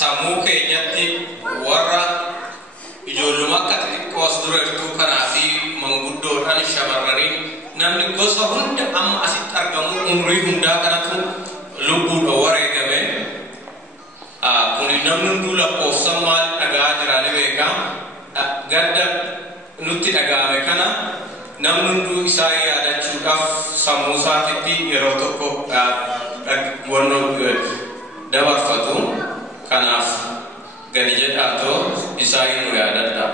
sammuu keenyatti warra ijoollummaa akka xixiqqoos dura jirtuu kanaa fi manguddoodhaan shamarraniin namni gosa hunda amma asitti argamu umrii hundaa kanatu lubbuudha wareegame. Kuni namni hunduu lakkoofsa maal dhagaa jiraanii beekaa gadda nutti dhaga'ame kana namni hunduu isaa yaadachuudhaaf sammuu isaatitti yeroo tokko wannoo dabarfatu. Kanaaf gadi jedhaatoo isaa nu yaadadha.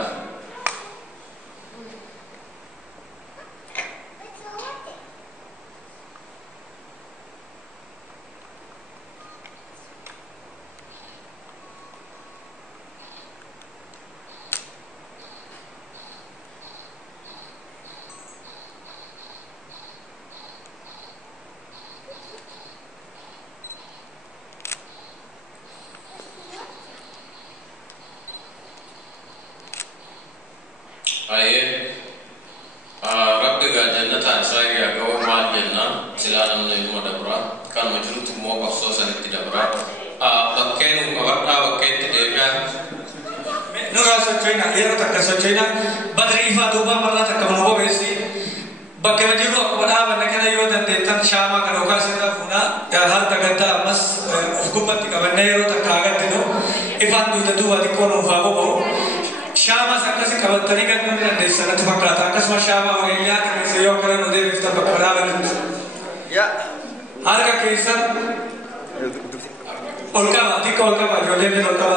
Rabbi jannatan saya kau mal jannah silaram nabi madabra kan majrut mau bakso sanit tidak berat bakken kawarna bakken tidak nura sochoina era takka sochoina badri ifa duba marra takka mo besi bakke majru aku pada wana kana yo dan detan shama ka roka sita funa ya har tagata mas hukumat ka banne yo takka agat dino ifan du du wadi ko no fa bo Shama sakasi kabatani kan namni desa na tufakata kasma shama orelia kan seyo karan ode bifta bakara kan ya harga kesan olka mati ko olka ba jole ne olka ba